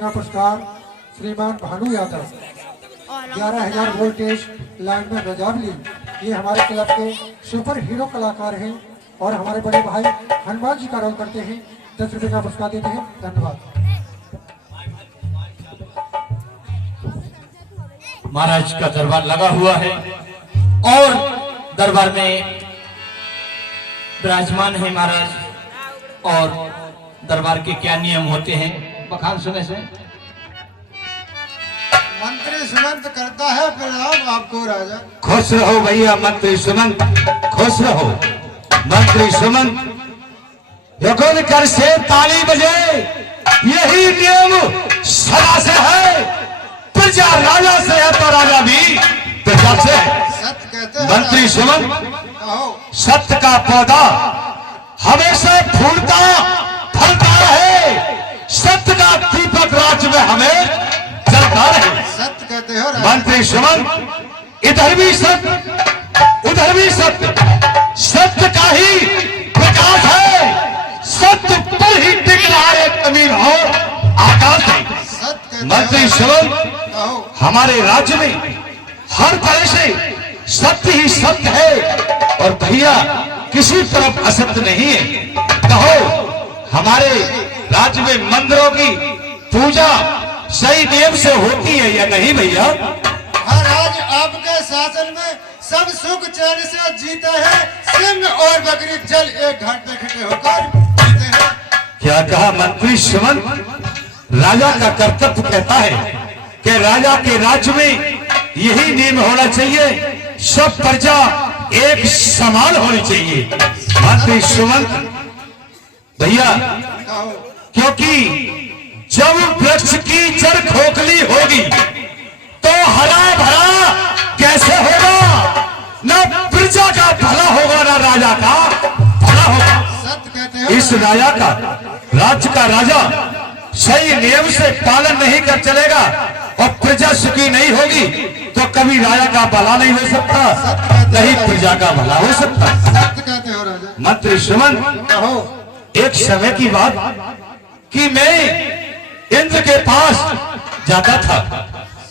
का पुरस्कार श्रीमान भानु यादव 11,000 वोल्टेज लाइन में रजावली। ये हमारे क्लब के सुपर हीरो कलाकार हैं और हमारे बड़े भाई हनुमान जी का रोल करते हैं। 10 रुपए का पुरस्कार देते हैं। धन्यवाद। महाराज का दरबार लगा हुआ है और दरबार में विराजमान है महाराज। और दरबार के क्या नियम होते हैं बखान सुने से। मंत्री सुमंत करता है प्रणाम आपको राजा। खुश रहो भैया मंत्री सुमंत, खुश रहो मंत्री सुमंत। यकुल कर से ताली बजे, यही नियम सदा से है। प्रजा राजा से है तो राजा भी प्रजा से है। सत्य कहते हैं मंत्री सुमंत, कहो। सत्य का पौधा हमेशा फूलता फलता है। सत्य का दीपक राज्य में हमें जलता रहे। सत्य कहते हो राजा। मंत्री सुमंत, इधर भी सत्य उधर भी सत्य, सत्य का ही विकास है। सत्य पर ही टिक रहा एक जमीन और आकाश है। सत्य कहते मंत्री हो सुमंत, कहो। हमारे राज्य में हर तरह से सत्य ही सत्य है और भैया किसी तरफ असत्य नहीं है। कहो हमारे राज्य में मंदिरों की पूजा सही नियम से होती है या नहीं भैया? महाराज आपके शासन में सब सुख चैन से जीते हैं। सिंह और बकरी जल एक घाट पे खड़े होकर जीते हैं। क्या कहा मंत्री सुमंत? राजा का कर्तव्य कहता है कि राजा के राज्य में यही नियम होना चाहिए। सब प्रजा एक समान होनी चाहिए। मंत्री सुमंत भैया, कहो। क्योंकि जब वृक्ष की जड़ खोखली होगी तो हरा भरा कैसे होगा? न प्रजा का भला होगा न राजा का भला होगा। सत्य कहते हो। इस राजा का राज्य का राजा सही नियम से पालन नहीं कर चलेगा और प्रजा सुखी नहीं होगी तो कभी राजा का भला नहीं हो सकता, नहीं प्रजा का भला हो सकता। सत्य कहते हो राजा। मंत्री सुमंत, कहो। एक समय की बात कि मैं इंद्र के पास जाता था।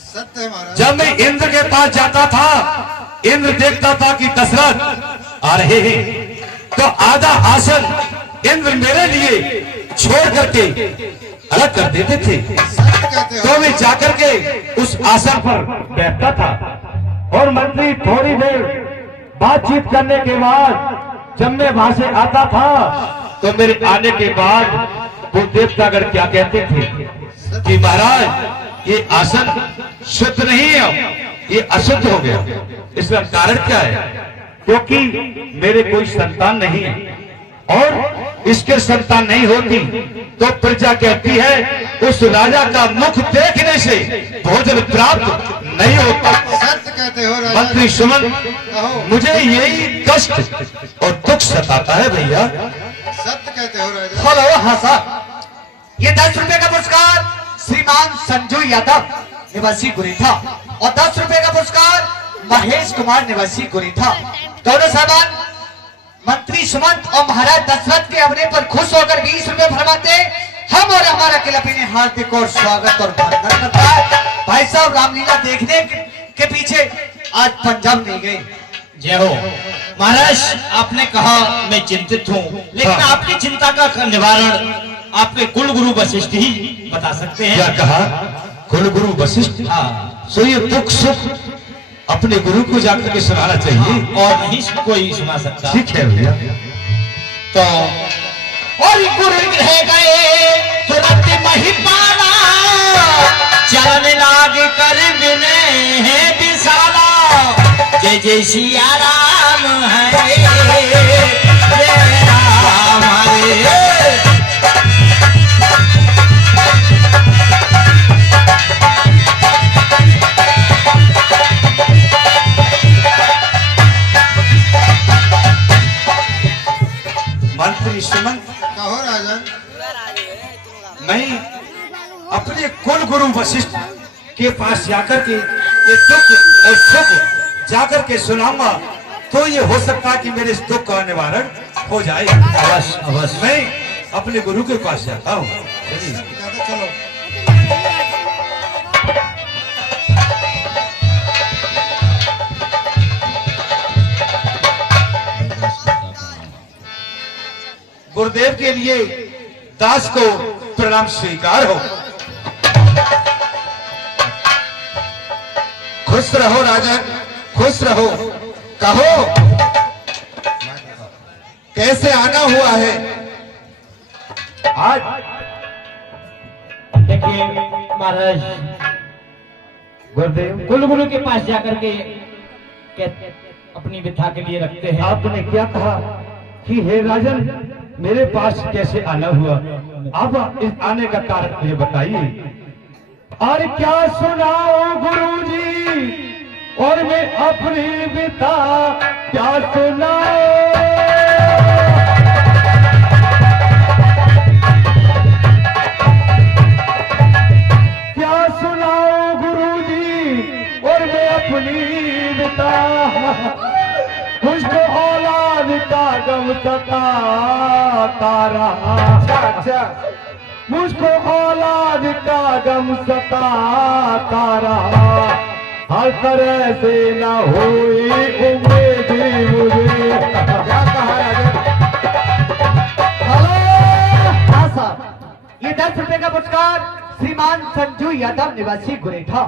सत्य है महाराज। जब मैं इंद्र के पास जाता था, इंद्र देखता था कि दशरथ आ रहे हैं तो आधा आसन इंद्र मेरे लिए छोड़ करके अलग कर देते थे। सत्य कहते हो। तो मैं जाकर के उस आसन पर बैठता था और मंत्री थोड़ी देर बातचीत करने के बाद जब मैं वहां से आता था तो मेरे आने के बाद वो देवतागण क्या कहते थे कि महाराज ये आसन शुद्ध नहीं है, ये अशुद्ध हो गया। इसका कारण क्या है? क्योंकि मेरे कोई संतान नहीं है और इसके संतान नहीं होती तो प्रजा कहती है उस राजा का मुख देखने से भोजन प्राप्त नहीं होता। सत्य कहते हो राजा। मंत्री सुमंत, कहो। मुझे यही कष्ट और दुख सताता है भैया। सत्य कहते हो राजा। हेलो हाँ साहब, ये 10 रुपए का पुरस्कार श्रीमान संजू यादव निवासी गुरीथा और 10 रुपए का पुरस्कार महेश कुमार निवासी गुरीथा। दोनों साहबान मंत्री सुमंत और महाराज दशरथ के अवने पर खुश होकर 20 रुपए फरमाते। हम और हमारा क्लब इन्हें हार्दिक और स्वागत और वंदन करता है। भाई साहब रामलीला देखने के पीछे आज पंजाब नहीं गए। जय हो महाराज। आपने कहा मैं चिंतित हूँ, लेकिन हाँ। आपकी चिंता का निवारण आपके कुल गुरु वशिष्ठ ही बता सकते हैं। क्या कहा? कुल गुरु वशिष्ठ? हाँ। सो ये दुख सुख अपने गुरु को जाकर के सुनाना चाहिए और नहीं कोई सुना सकता। ठीक है भैया। तो और गुरु रह गए तुरंत महिपाला, चरण लाग कर विनय है विशाला। जय जय सिया राम हरे, जय राम हरे। मंत्री सुमंत, कहो राजा। मैं अपने कुल गुरु वशिष्ठ के पास जाकर के ये दुख और सुख जाकर के सुनाऊंगा तो ये हो सकता है कि मेरे इस दुख का निवारण हो जाए। अवश्य अवश्य। मैं अपने गुरु के पास जाता हूँ। कहते चलो। के लिए दास को प्रणाम स्वीकार हो। खुश रहो राजन, खुश रहो। कहो कैसे आना हुआ है आज? देखिए महाराज, गुरुदेव, कुलगुरु के पास जाकर के अपनी व्यथा के लिए रखते हैं। आपने क्या कहा कि हे राजन मेरे पास कैसे आना हुआ? आप इस आने का कारण मुझे बताइए। और क्या सुनाओ गुरुजी, और मैं अपनी व्यथा क्या सुनाओ? क्या सुनाओ गुरुजी, और मैं अपनी व्यथा, मुझको औलाद का गम सताता रहा। अच्छा, मुझको औलाद का गम सताता रहा, हर तरह से न हुई उम्मीद मुझे। क्या कहा राजा? हाँ साहब, ये 10 रुपए का पुरस्कार श्रीमान संजू यादव निवासी गुरेठा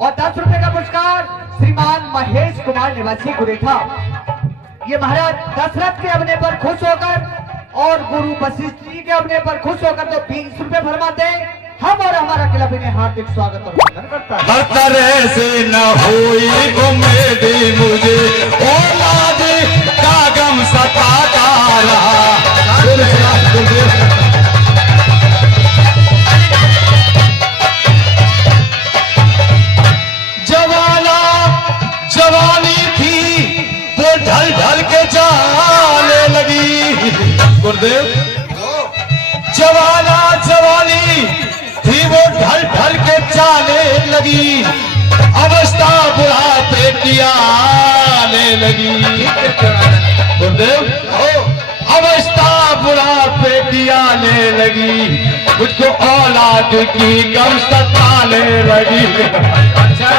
और 10 रुपए का पुरस्कार श्रीमान महेश कुमार निवासी गुरेठा। ये महाराज दशरथ के अवने पर खुश होकर और गुरु वशिष्ठ जी के अवने पर खुश होकर तो 20 रुपए फरमाते हैं। हम और हमारा क्लब इन्हें हार्दिक स्वागत और वंदन करता है। हर तरह से न हुई उम्मीद मुझे, औलाद का गम सताता रहा। जवानी थी वो ढल ढल के जाने लगी। गुरुदेव, जवानी थी वो ढल ढल के जाने लगी, अवस्था बुढ़ापे की आने लगी। गुरुदेव, अवस्था बुढ़ापे की आने लगी, मुझको औलाद की गम सताने लगी। अच्छा,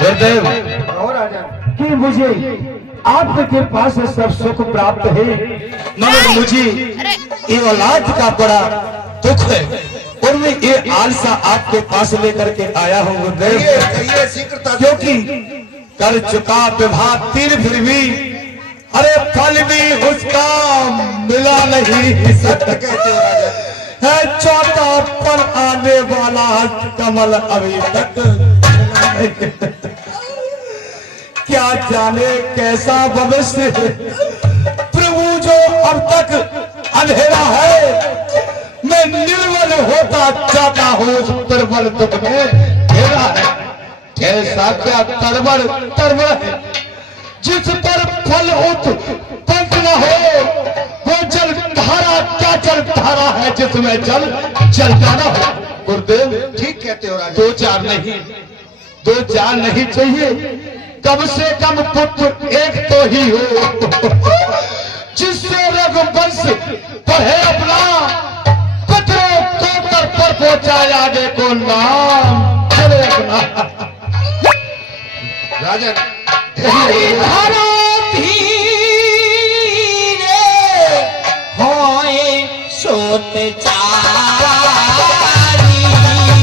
गुरुदेव, कि मुझे आपके कृपा से सब सुख प्राप्त है, मगर मुझे ये औलाद का बड़ा दुख है और मैं ये आलसा आपके पास लेकर के आया हूँ गुरुदेव। क्योंकि कर चुका विवाह तीर, फिर भी अरे फल भी उसका मिला नहीं। सत्य कहते है, चौथा पर आने वाला कमल अभी तक क्या जाने कैसा भविष्य प्रभु जो अब तक अंधेरा है, मैं निर्बल होता जाता हूँ उस तरबल दुख में घेरा है। ऐसा क्या तरबल है जिस पर फल उत्पन्न न हो, वो जल धारा क्या जल धारा है जिसमें जल जाना हो। गुरुदेव, ठीक कहते हो राजा, दो चार नहीं चाहिए, कम से कम पुत्र एक तो ही हो, जिससे रघुवंश पढ़े अपना, पुत्रों को तर पर पहुंचाए आगे को नाम चले अपना। राजन, धारा